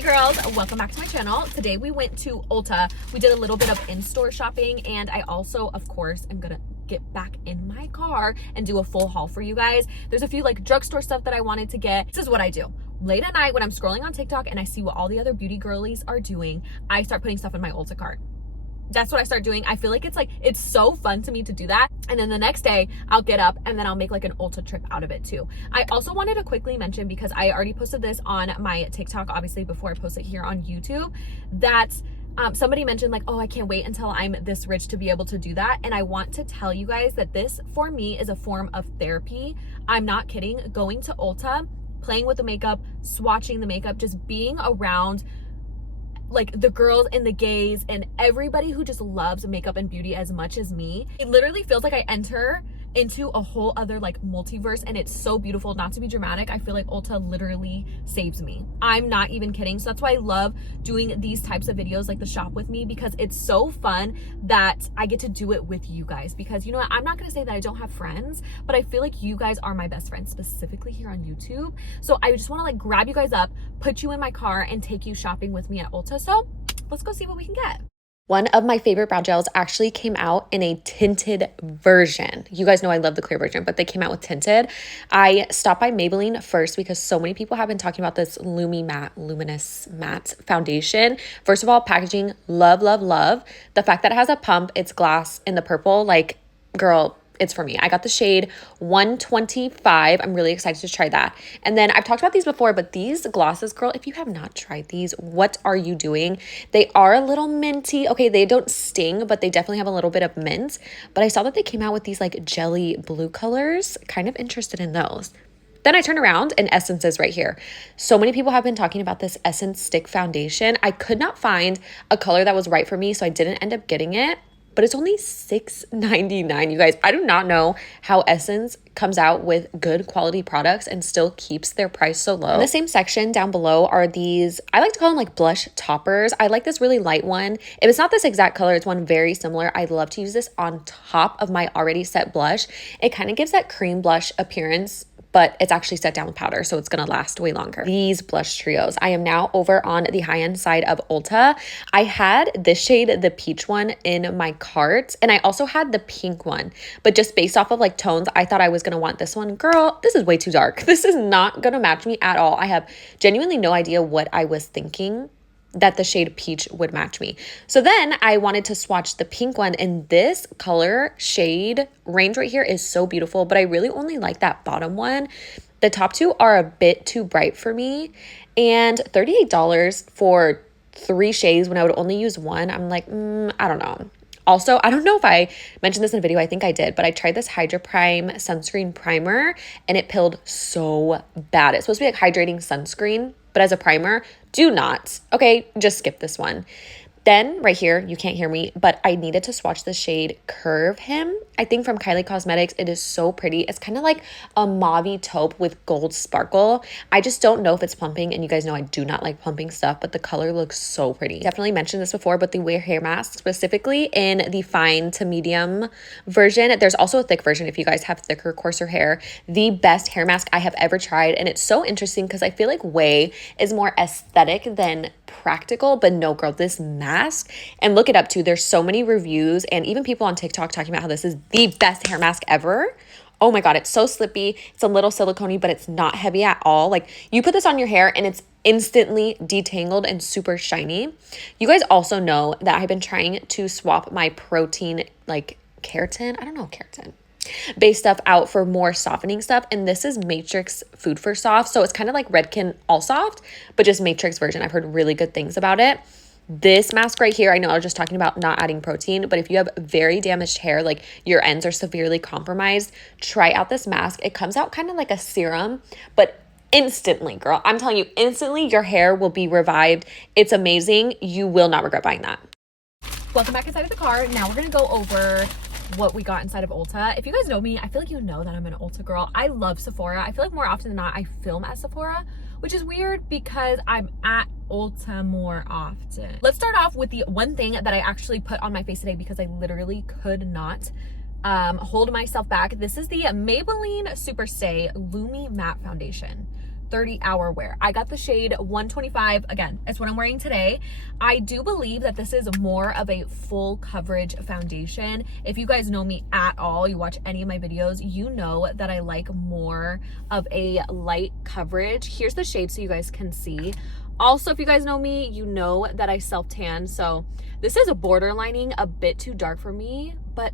Hey girls, welcome back to my channel. Today we went to Ulta. We did a little bit of in-store shopping, and I also, of course, am gonna get back in my car and do a full haul for you guys. There's a few like drugstore stuff that I wanted to get. This is what I do. Late at night when I'm scrolling on TikTok and I see what all the other beauty girlies are doing, I start putting stuff in my Ulta cart. That's what I start doing. I feel like it's so fun to me to do that. And then the next day I'll get up and then I'll make like an Ulta trip out of it too. I also wanted to quickly mention, because I already posted this on my TikTok, obviously before I post it here on YouTube, that somebody mentioned like, oh, I can't wait until I'm this rich to be able to do that. And I want to tell you guys that this for me is a form of therapy. I'm not kidding. Going to Ulta, playing with the makeup, swatching the makeup, just being around like the girls and the gays and everybody who just loves makeup and beauty as much as me. It literally feels like I enter into a whole other like multiverse, and it's so beautiful. Not to be dramatic, I feel like Ulta literally saves me. I'm not even kidding. So that's why I love doing these types of videos, like the shop with me, because it's so fun that I get to do it with you guys. Because you know what, I'm not gonna say that I don't have friends, but I feel like you guys are my best friends, specifically here on YouTube. So I just want to like grab you guys up, put you in my car, and take you shopping with me at Ulta. So let's go see what we can get. One of my favorite brow gels actually came out in a tinted version. You guys know I love the clear version, but they came out with tinted. I stopped by Maybelline first because so many people have been talking about this Luminous Matte foundation. First of all, packaging, love, love, love. The fact that it has a pump, it's glass in the purple, like, girl, it's for me. I got the shade 125. I'm really excited to try that. And then I've talked about these before, but these glosses, girl, if you have not tried these, what are you doing? They are a little minty. Okay, they don't sting, but they definitely have a little bit of mint. But I saw that they came out with these like jelly blue colors. Kind of interested in those. Then I turn around and Essence is right here. So many people have been talking about this Essence Stick Foundation. I could not find a color that was right for me, so I didn't end up getting it. But it's only $6.99, you guys. I do not know how Essence comes out with good quality products and still keeps their price so low. In the same section down below are these, I like to call them like blush toppers. I like this really light one. If it's not this exact color, it's one very similar. I love to use this on top of my already set blush. It kind of gives that cream blush appearance, but it's actually set down with powder, so it's gonna last way longer. These blush trios. I am now over on the high-end side of Ulta. I had this shade, the peach one, in my cart, and I also had the pink one, but just based off of like tones, I thought I was gonna want this one. Girl, this is way too dark. This is not gonna match me at all. I have genuinely no idea what I was thinking that the shade peach would match me. So then I wanted to swatch the pink one, and this color shade range right here is so beautiful, but I really only like that bottom one. The top two are a bit too bright for me, and $38 for 3 shades when I would only use one, I'm like, I don't know. Also, I don't know if I mentioned this in a video, I think I did, but I tried this Hydra Prime sunscreen primer and it pilled so bad. It's supposed to be like hydrating sunscreen, but as a primer, do not. Okay, just skip this one. Then right here, you can't hear me, but I needed to swatch the shade Curve Him. I think from Kylie Cosmetics. It is so pretty. It's kind of like a mauve taupe with gold sparkle. I just don't know if it's plumping, and you guys know I do not like plumping stuff, but the color looks so pretty. Definitely mentioned this before, but the Wear hair mask, specifically in the fine to medium version. There's also a thick version if you guys have thicker, coarser hair. The best hair mask I have ever tried, and it's so interesting because I feel like Way is more aesthetic than practical, but no, girl, this mask, and look it up too, there's so many reviews and even people on TikTok talking about how this is the best hair mask ever. Oh my god, it's so slippy, it's a little silicone-y, but it's not heavy at all. Like, you put this on your hair and it's instantly detangled and super shiny. You guys also know that I've been trying to swap my protein, like keratin, I don't know, keratin base stuff out for more softening stuff, and this is Matrix Food for Soft, so it's kind of like Redken All Soft, but just Matrix version. I've heard really good things about it. This mask right here, I know I was just talking about not adding protein, but if you have very damaged hair, like your ends are severely compromised, try out this mask. It comes out kind of like a serum, but instantly, girl, I'm telling you, instantly your hair will be revived. It's amazing. You will not regret buying that. Welcome back inside of the car. Now we're gonna go over what we got inside of Ulta. If you guys know me, I feel like you know that I'm an Ulta girl. I love Sephora. I feel like more often than not, I film at Sephora, which is weird because I'm at Ulta more often. Let's start off with the one thing that I actually put on my face today because I literally could not hold myself back. This is the Maybelline Superstay Lumi Matte Foundation. 30-hour wear. I got the shade 125. Again, it's what I'm wearing today. I do believe that this is more of a full coverage foundation. If you guys know me at all, you watch any of my videos, you know that I like more of a light coverage. Here's the shade so you guys can see. Also, if you guys know me, you know that I self-tan. So this is a borderlining a bit too dark for me, but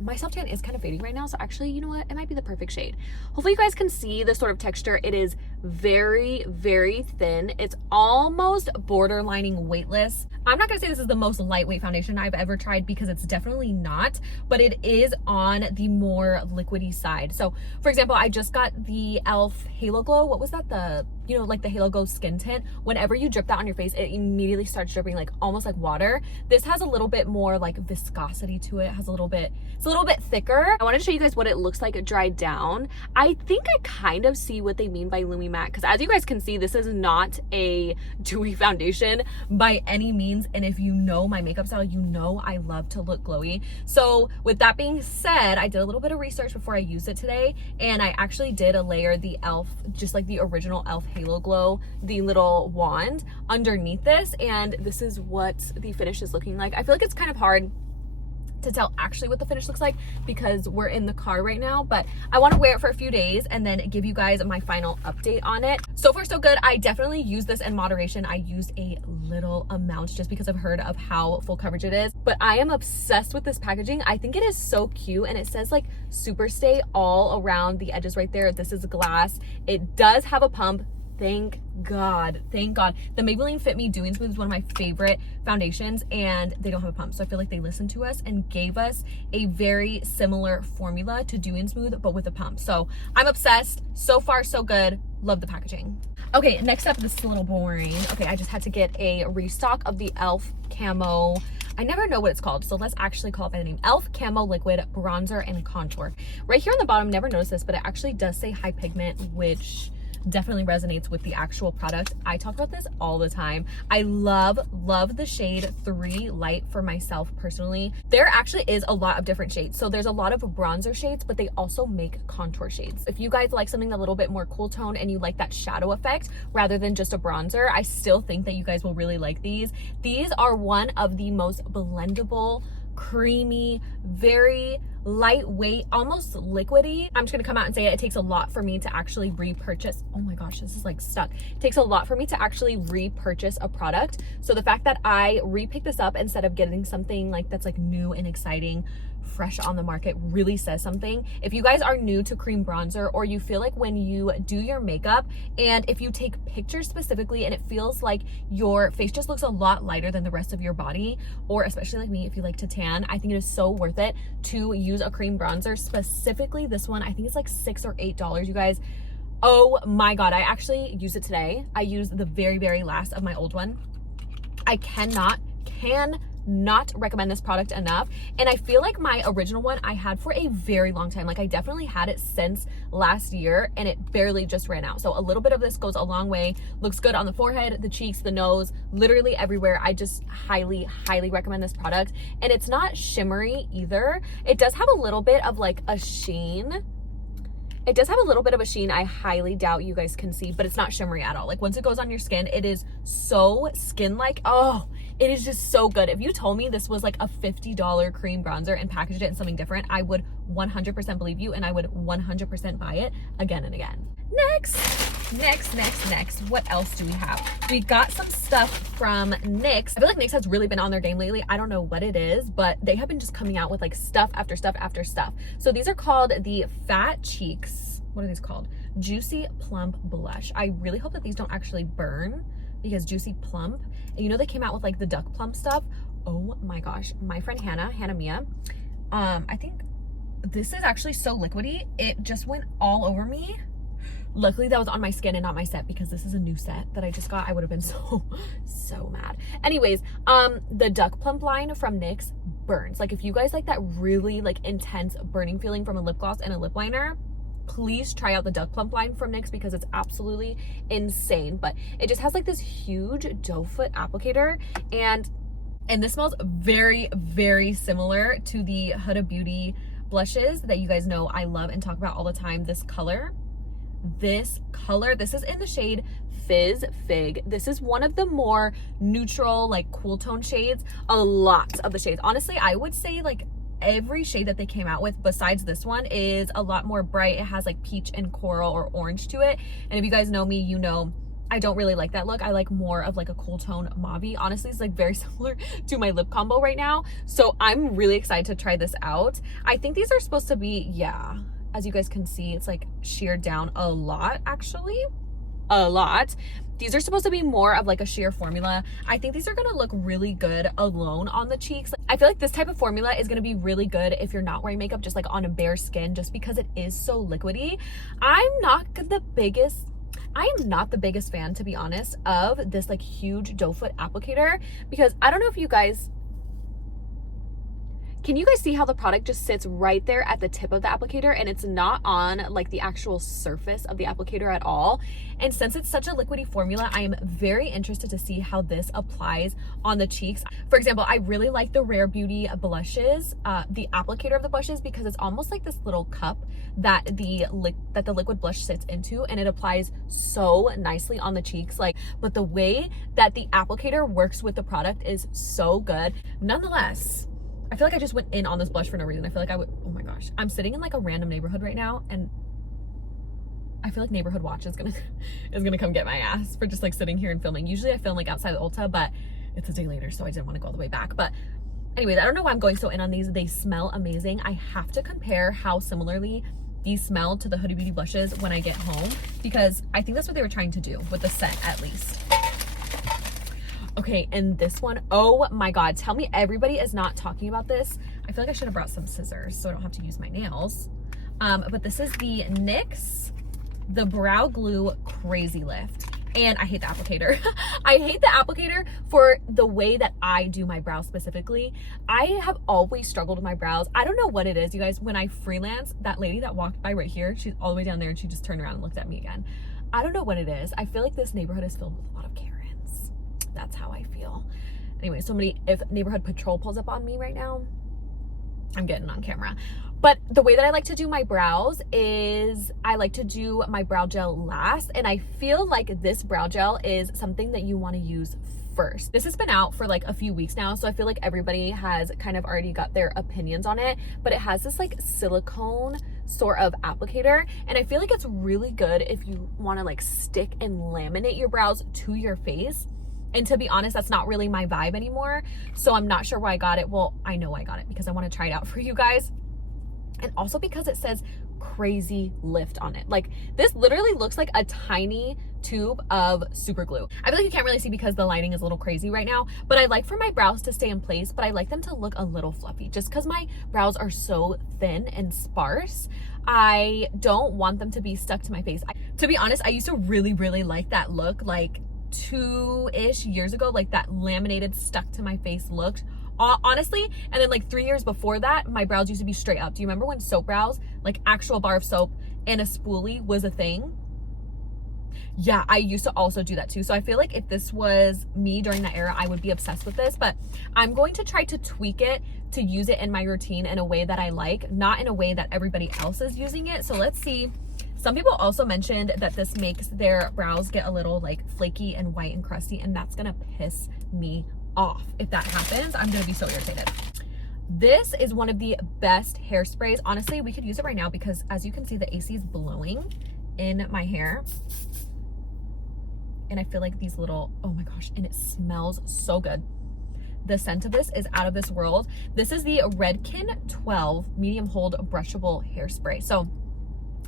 my self-tan is kind of fading right now, so actually, you know what, it might be the perfect shade. Hopefully you guys can see the sort of texture. It is very, very thin. It's almost borderlining weightless. I'm not gonna say this is the most lightweight foundation I've ever tried, because it's definitely not, but it is on the more liquidy side. So for example, I just got the e.l.f. Halo Glow. What was that? The, you know, like the Halo Glow skin tint. Whenever you drip that on your face, it immediately starts dripping like almost like water. This has a little bit more like viscosity to it. It has a little bit, it's a little bit thicker. I wanted to show you guys what it looks like it dried down. I think I kind of see what they mean by Lumi Matte, because as you guys can see, this is not a dewy foundation by any means. And if you know my makeup style, you know I love to look glowy. So with that being said, I did a little bit of research before I used it today, and I actually did a layer the e.l.f., just like the original e.l.f. Halo Glow, the little wand underneath this, and this is what the finish is looking like. I feel like it's kind of hard to tell actually what the finish looks like because we're in the car right now, but I want to wear it for a few days and then give you guys my final update on it. So far so good. I definitely use this in moderation. I used a little amount just because I've heard of how full coverage it is, but I am obsessed with this packaging. I think it is so cute, and it says like super stay all around the edges right there. This is glass. It does have a pump. Thank God, thank God. The Maybelline Fit Me Doing Smooth is one of my favorite foundations, and they don't have a pump. So I feel like they listened to us and gave us a very similar formula to Doing Smooth, but with a pump. So I'm obsessed. So far, so good. Love the packaging. Okay, next up, this is a little boring. Okay, I just had to get a restock of the e.l.f. Camo. I never know what it's called, so let's actually call it by the name. e.l.f. Camo Liquid Bronzer and Contour. Right here on the bottom, never noticed this, but it actually does say high pigment, which definitely resonates with the actual product. I talk about this all the time. I love the shade 3 Light for myself personally. There actually is a lot of different shades. So there's a lot of bronzer shades, but they also make contour shades. If you guys like something a little bit more cool tone and you like that shadow effect rather than just a bronzer, I still think that you guys will really like these. These are one of the most blendable, creamy, very lightweight, almost liquidy. I'm just gonna come out and say it. It takes a lot for me to actually repurchase. Oh my gosh, this is like stuck. It takes a lot for me to actually repurchase a product. So the fact that I re-picked this up instead of getting something like that's like new and exciting, fresh on the market, really says something. If you guys are new to cream bronzer, or you feel like when you do your makeup and if you take pictures specifically and it feels like your face just looks a lot lighter than the rest of your body, or especially like me, if you like to tan, I think it is so worth it to use a cream bronzer. Specifically this one, I think it's like $6 or $8, you guys. Oh my God, I actually used it today. I used the very, very last of my old one. I cannot recommend this product enough. And I feel like my original one I had for a very long time. Like I definitely had it since last year, and it barely just ran out. So a little bit of this goes a long way. Looks good on the forehead, the cheeks, the nose, literally everywhere. I just highly recommend this product. And it's not shimmery either. It does have a little bit of like a sheen. It does have a little bit of a sheen. I highly doubt you guys can see, but it's not shimmery at all. Like once it goes on your skin, it is so skin-like. Oh, it is just so good. If you told me this was like a $50 cream bronzer and packaged it in something different, I would 100% believe you, and I would 100% buy it again and again. Next. What else do we have? We got some stuff from NYX. I feel like NYX has really been on their game lately. I don't know what it is, but they have been just coming out with like stuff after stuff after stuff. So these are called the Fat Cheeks. What are these called? Juicy Plump Blush. I really hope that these don't actually burn, because Juicy Plump, and you know they came out with like the Duck Plump stuff. Oh my gosh, my friend Hannah Mia, I think this is actually so liquidy, it just went all over me. Luckily that was on my skin and not my set, because this is a new set that I just got. I would have been so mad. Anyways, the Duck Plump line from NYX burns. Like if you guys like that really like intense burning feeling from a lip gloss and a lip liner, please try out the Duck Plump line from NYX, because it's absolutely insane. But it just has like this huge doe foot applicator, and this smells very similar to the Huda Beauty blushes that you guys know I love and talk about all the time. This color, this color. This is in the shade Fizz Fig. This is one of the more neutral, like cool tone shades. A lot of the shades, honestly, I would say like every shade that they came out with besides this one is a lot more bright. It has like peach and coral or orange to it. And if you guys know me, you know I don't really like that look. I like more of like a cool tone mauve. Honestly, it's like very similar to my lip combo right now. So I'm really excited to try this out. I think these are supposed to be, yeah, as you guys can see, it's like sheared down a lot, actually. A lot. These are supposed to be more of like a sheer formula. I think these are gonna look really good alone on the cheeks. I feel like this type of formula is gonna be really good if you're not wearing makeup, just like on a bare skin, just because it is so liquidy. I am not the biggest fan, to be honest, of this like huge doe foot applicator, because I don't know if you guys, can you guys see how the product just sits right there at the tip of the applicator and it's not on like the actual surface of the applicator at all? And since it's such a liquidy formula, I am very interested to see how this applies on the cheeks. For example, I really like the Rare Beauty blushes, the applicator of the blushes, because it's almost like this little cup that the liquid blush sits into, and it applies so nicely on the cheeks. Like, but the way that the applicator works with the product is so good. Nonetheless, I feel like I just went in on this blush for no reason. I feel like I would, oh my gosh. I'm sitting in like a random neighborhood right now, and I feel like Neighborhood Watch is gonna come get my ass for just like sitting here and filming. Usually I film like outside of Ulta, but it's a day later, so I didn't want to go all the way back. But anyways, I don't know why I'm going so in on these. They smell amazing. I have to compare how similarly these smell to the Huda Beauty blushes when I get home, because I think that's what they were trying to do with the set, at least. Okay, and this one, oh my God, tell me everybody is not talking about this. I feel like I should have brought some scissors so I don't have to use my nails. But this is the NYX, the Brow Glue Crazy Lift. And I hate the applicator. I hate the applicator for the way that I do my brows specifically. I have always struggled with my brows. I don't know what it is, you guys. When I freelance, that lady that walked by right here, she's all the way down there and she just turned around and looked at me again. I don't know what it is. I feel like this neighborhood is filled with a lot of Karens. That's how I feel. Anyway, if Neighborhood Patrol pulls up on me right now, I'm getting on camera. But the way that I like to do my brows is I like to do my brow gel last. And I feel like this brow gel is something that you want to use first. This has been out for like a few weeks now, so I feel like everybody has kind of already got their opinions on it. But it has this like silicone sort of applicator, and I feel like it's really good if you want to like stick and laminate your brows to your face. And to be honest, that's not really my vibe anymore. So I'm not sure why I got it. Well, I know I got it because I want to try it out for you guys. And also because it says Crazy Lift on it. Like, this literally looks like a tiny tube of super glue. I feel like you can't really see because the lighting is a little crazy right now, but I like for my brows to stay in place, but I like them to look a little fluffy just because my brows are so thin and sparse. I don't want them to be stuck to my face. To be honest, I used to really, really like that look like 2-ish years ago, like that laminated stuck to my face look, honestly. And then like 3 years before that, my brows used to be straight up. Do you remember when soap brows, like actual bar of soap and a spoolie was a thing? Yeah, I used to also do that too. So I feel like if this was me during that era, I would be obsessed with this, but I'm going to try to tweak it to use it in my routine in a way that I like, not in a way that everybody else is using it. So let's see. Some people also mentioned that this makes their brows get a little like flaky and white and crusty, and that's gonna piss me off. If that happens, I'm gonna be so irritated. This is one of the best hairsprays. Honestly, we could use it right now because as you can see, the AC is blowing in my hair. And I feel like these little, oh my gosh, and it smells so good. The scent of this is out of this world. This is the Redken 12 medium hold brushable hairspray. So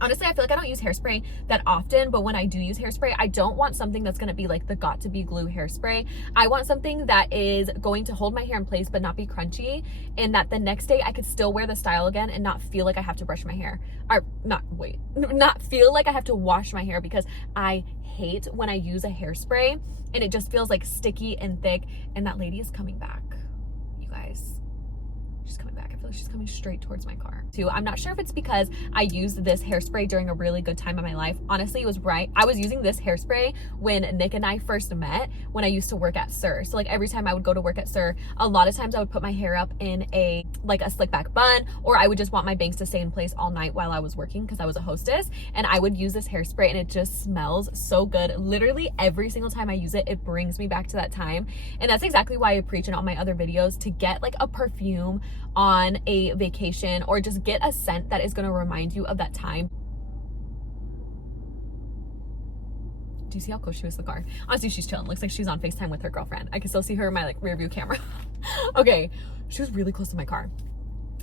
honestly, I feel like I don't use hairspray that often, but when I do use hairspray, I don't want something that's going to be like the Got To Be Glue hairspray. I want something that is going to hold my hair in place but not be crunchy, and that the next day I could still wear the style again and not feel like I have to brush my hair. Or not feel like I have to wash my hair, because I hate when I use a hairspray and it just feels like sticky and thick. And that lady is coming back, you guys. She's coming back. I feel feel like she's coming straight towards my car too. I'm not sure if it's because I used this hairspray during a really good time in my life. Honestly, it was right. I was using this hairspray when Nick and I first met, when I used to work at Sir. So like every time I would go to work at Sir, a lot of times I would put my hair up in a slick back bun, or I would just want my bangs to stay in place all night while I was working because I was a hostess, and I would use this hairspray and it just smells so good. Literally every single time I use it, it brings me back to that time. And that's exactly why I preach in all my other videos to get like a perfume on a vacation, or just get a scent that is going to remind you of that time. Do you see how close she was to the car? Honestly, she's chilling. Looks like she's on FaceTime with her girlfriend. I can still see her in my like rear view camera. Okay, she was really close to my car.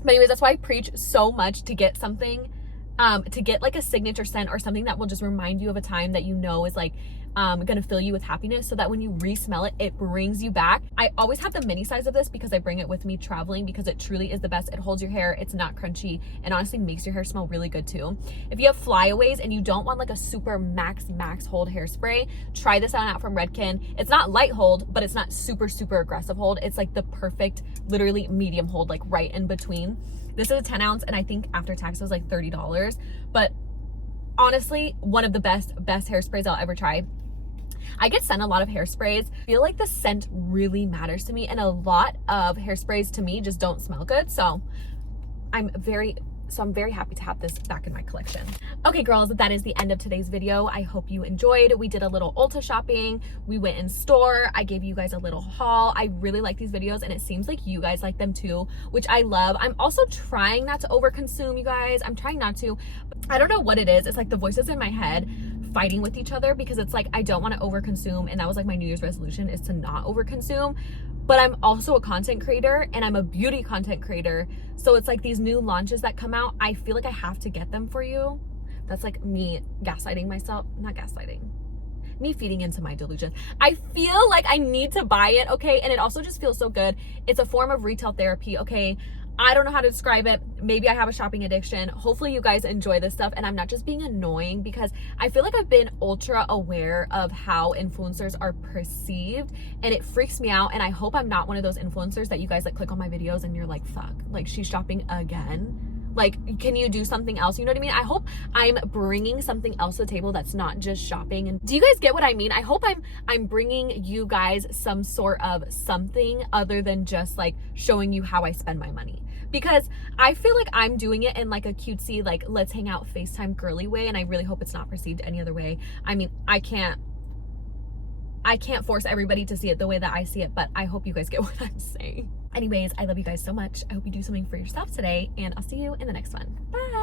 But anyways, that's why I preach so much to get something, to get like a signature scent or something that will just remind you of a time that you know is like gonna fill you with happiness, so that when you re-smell it, it brings you back. I always have the mini size of this because I bring it with me traveling, because it truly is the best. It holds your hair, it's not crunchy, and honestly makes your hair smell really good too. If you have flyaways and you don't want like a super max hold hairspray, try this out from Redken. It's not light hold, but it's not super aggressive hold. It's like the perfect, literally medium hold, like right in between. This is a 10 ounce, and I think after tax it was like $30, but honestly, one of the best hairsprays I'll ever try. I get sent a lot of hairsprays. I feel like the scent really matters to me, and a lot of hairsprays to me just don't smell good. So I'm very happy to have this back in my collection. Okay, girls, that is the end of today's video. I hope you enjoyed. We did a little Ulta shopping. We went in store. I gave you guys a little haul. I really like these videos, and it seems like you guys like them too, which I love. I'm also trying not to overconsume, you guys. I'm trying not to. I don't know what it is. It's like the voices in my head fighting with each other, because it's like I don't want to overconsume, and that was like my New Year's resolution, is to not overconsume. But I'm also a content creator, and I'm a beauty content creator, so it's like these new launches that come out, I feel like I have to get them for you. That's like me gaslighting myself. Not gaslighting, me feeding into my delusions. I feel like I need to buy it, okay? And it also just feels so good. It's a form of retail therapy, okay? I don't know how to describe it. Maybe I have a shopping addiction. Hopefully you guys enjoy this stuff, and I'm not just being annoying, because I feel like I've been ultra aware of how influencers are perceived, and it freaks me out. And I hope I'm not one of those influencers that you guys like click on my videos and you're like, fuck, like she's shopping again. Like, can you do something else? You know what I mean? I hope I'm bringing something else to the table that's not just shopping. And do you guys get what I mean? I hope I'm bringing you guys some sort of something other than just like showing you how I spend my money. Because I feel like I'm doing it in like a cutesy, like let's hang out FaceTime girly way, and I really hope it's not perceived any other way. I mean, I can't force everybody to see it the way that I see it, but I hope you guys get what I'm saying. Anyways, I love you guys so much. I hope you do something for yourself today, and I'll see you in the next one. Bye.